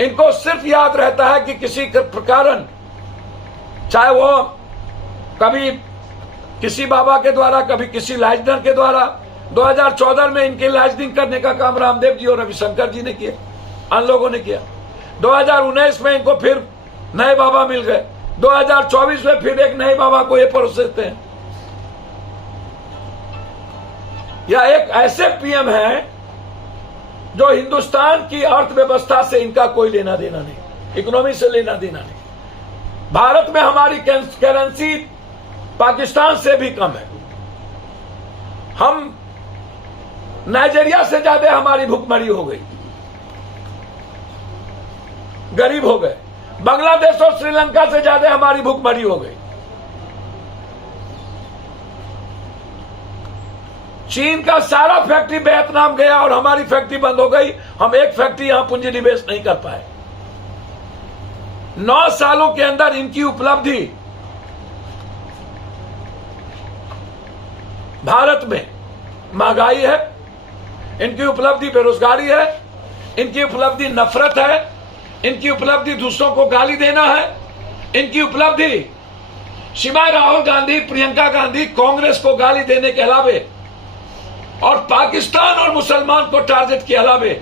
इनको सिर्फ याद रहता है कि किसी कारण, चाहे वो कभी किसी बाबा के द्वारा, कभी किसी लाइजनर के द्वारा। 2014 में इनके लाइजनिंग करने का काम रामदेव जी और रविशंकर जी ने किया, अन्य लोगों ने किया। 2019 में इनको फिर नए बाबा मिल गए, 2024 में फिर एक नए बाबा को ये परोसते हैं। यह एक ऐसे पीएम है जो हिंदुस्तान की अर्थव्यवस्था से इनका कोई लेना देना नहीं, इकोनॉमी से लेना देना नहीं। भारत में हमारी करेंसी पाकिस्तान से भी कम है। हम नाइजीरिया से ज्यादा हमारी भुखमरी हो गई, गरीब हो गए। बांग्लादेश और श्रीलंका से ज्यादा हमारी भुखमरी हो गई। चीन का सारा फैक्ट्री वियतनाम गया और हमारी फैक्ट्री बंद हो गई। हम एक फैक्ट्री यहां पूंजी निवेश नहीं कर पाए। 9 सालों के अंदर इनकी उपलब्धि भारत में महंगाई है, इनकी उपलब्धि बेरोजगारी है, इनकी उपलब्धि नफरत है, इनकी उपलब्धि दूसरों को गाली देना है, इनकी उपलब्धि सिवाय राहुल गांधी, प्रियंका गांधी, कांग्रेस को गाली देने के अलावे और पाकिस्तान और मुसलमान को टारगेट के अलावे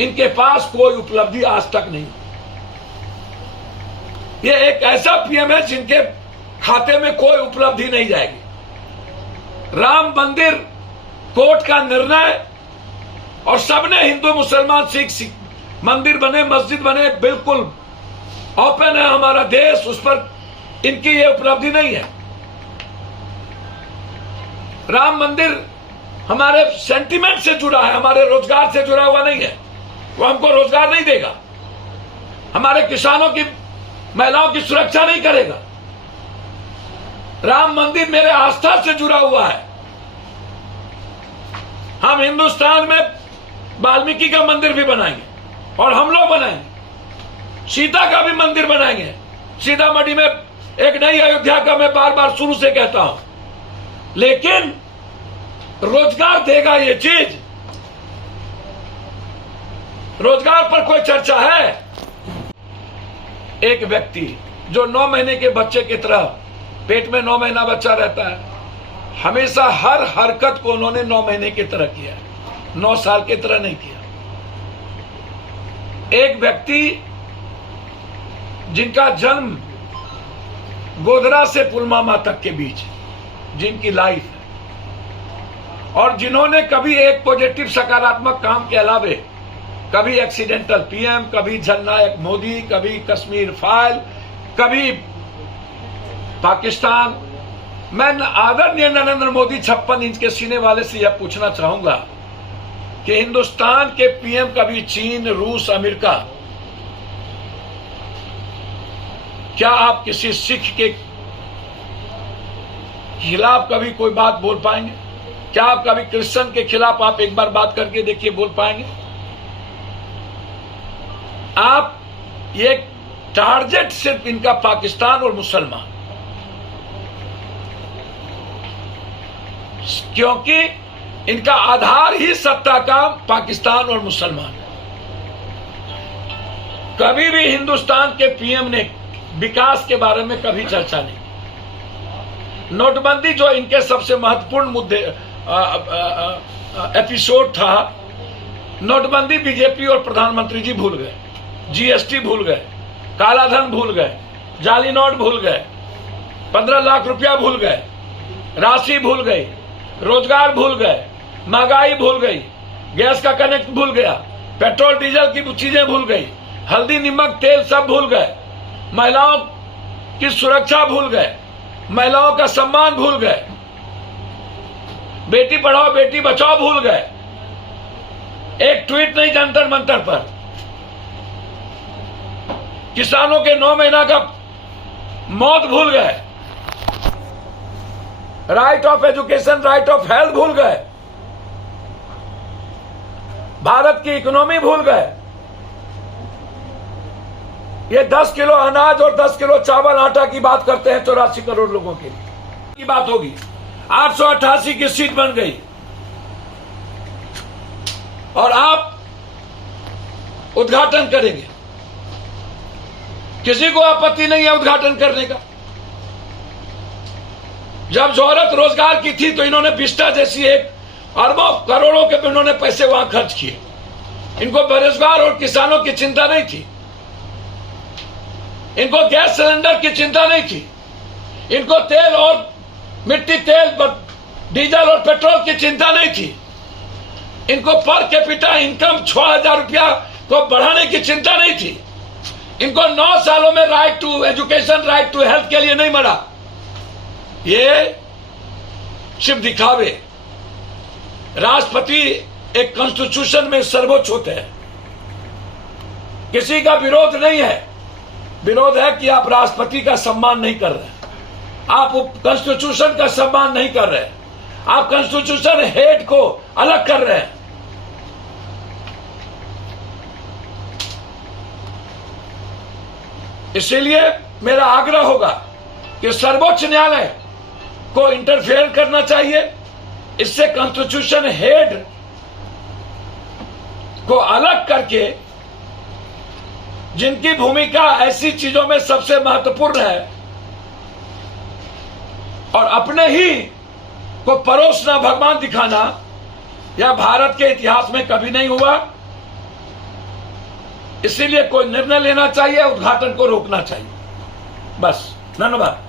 इनके पास कोई उपलब्धि आज तक नहीं। ये एक ऐसा पीएम है जिनके खाते में कोई उपलब्धि नहीं जाएगी। राम मंदिर कोर्ट का निर्णय और सबने हिंदू मुसलमान सिख मंदिर बने, मस्जिद बने, बिल्कुल ओपन है हमारा देश, उस पर इनकी ये उपलब्धि नहीं है। राम मंदिर हमारे सेंटिमेंट से जुड़ा है, हमारे रोजगार से जुड़ा हुआ नहीं है। वो हमको रोजगार नहीं देगा, हमारे किसानों की, महिलाओं की सुरक्षा नहीं करेगा। राम मंदिर मेरे आस्था से जुड़ा हुआ है। हम हिंदुस्तान में वाल्मीकि का मंदिर भी बनाएंगे और हम लोग बनाएंगे, सीता का भी मंदिर बनाएंगे। सीतामढ़ी में एक नई अयोध्या का मैं बार बार शुरू से कहता हूं, लेकिन रोजगार देगा ये चीज? रोजगार पर कोई चर्चा है? एक व्यक्ति जो 9 महीने के बच्चे की तरह पेट में 9 महीना बच्चा रहता है, हमेशा हर हरकत को उन्होंने 9 महीने की तरह किया, 9 साल की तरह नहीं किया। एक व्यक्ति जिनका जन्म गोधरा से पुलवामा तक के बीच जिनकी लाइफ है, और जिन्होंने कभी एक पॉजिटिव सकारात्मक काम के अलावे कभी एक्सीडेंटल पीएम, कभी जननायक मोदी, कभी कश्मीर फाइल, कभी पाकिस्तान। मैं आदरणीय नरेंद्र मोदी 56 इंच के सीने वाले से यह पूछना चाहूंगा कि हिंदुस्तान के पीएम कभी चीन, रूस, अमेरिका, क्या आप किसी सिख के खिलाफ कभी कोई बात बोल पाएंगे? क्या आप कभी क्रिश्चियन के खिलाफ आप एक बार बात करके देखिए, बोल पाएंगे? आप ये टारगेट सिर्फ इनका पाकिस्तान और मुसलमान, क्योंकि इनका आधार ही सत्ता का पाकिस्तान और मुसलमान है। कभी भी हिंदुस्तान के पीएम ने विकास के बारे में कभी चर्चा नहीं। नोटबंदी जो इनके सबसे महत्वपूर्ण मुद्दे एपिसोड था, नोटबंदी बीजेपी और प्रधानमंत्री जी भूल गए, जीएसटी भूल गए, कालाधन भूल गए, जाली नोट भूल गए, 15 लाख रुपया भूल गए, राशि भूल गई, रोजगार भूल गए, महंगाई भूल गई, गैस का कनेक्ट भूल गया, पेट्रोल डीजल की चीजें भूल गई, हल्दी नमक तेल सब भूल गए, महिलाओं की सुरक्षा भूल गए, महिलाओं का सम्मान भूल गए, बेटी पढ़ाओ बेटी बचाओ भूल गए। एक ट्वीट नहीं जंतर मंतर पर, किसानों के 9 महीना का मौत भूल गए, right of education, right of health भूल गए, भारत की इकोनॉमी भूल गए। ये 10 किलो अनाज और 10 किलो चावल आटा की बात करते हैं 84 करोड़ लोगों के लिए की बात होगी। 888 की सीट बन गई और आप उद्घाटन करेंगे किसी को आपत्ति नहीं है उद्घाटन करने का। जब जरूरत रोजगार की थी तो इन्होंने विस्टा जैसी एक अरबों करोड़ों के इन्होंने पैसे वहां खर्च किए। इनको बेरोजगार और किसानों की चिंता नहीं थी, इनको गैस सिलेंडर की चिंता नहीं थी, इनको तेल और मिट्टी तेल डीजल और पेट्रोल की चिंता नहीं थी, इनको पर कैपिटा इनकम 6,000 रुपया को बढ़ाने की चिंता नहीं थी, इनको 9 सालों में right to education, right to health के लिए नहीं मरा। ये सिर्फ दिखावे। राष्ट्रपति एक कॉन्स्टिट्यूशन में सर्वोच्च होते हैं, किसी का विरोध नहीं है। विरोध है कि आप राष्ट्रपति का सम्मान नहीं कर रहे, आप कॉन्स्टिट्यूशन का सम्मान नहीं कर रहे, आप कॉन्स्टिट्यूशन हेड को अलग कर रहे हैं। इसीलिए मेरा आग्रह होगा कि सर्वोच्च न्यायालय को इंटरफेयर करना चाहिए, इससे कॉन्स्टिट्यूशन हेड को अलग करके, जिनकी भूमिका ऐसी चीजों में सबसे महत्वपूर्ण है और अपने ही को परोसना, भगवान दिखाना, यह भारत के इतिहास में कभी नहीं हुआ। इसीलिए कोई निर्णय लेना चाहिए, उद्घाटन को रोकना चाहिए। बस, धन्यवाद।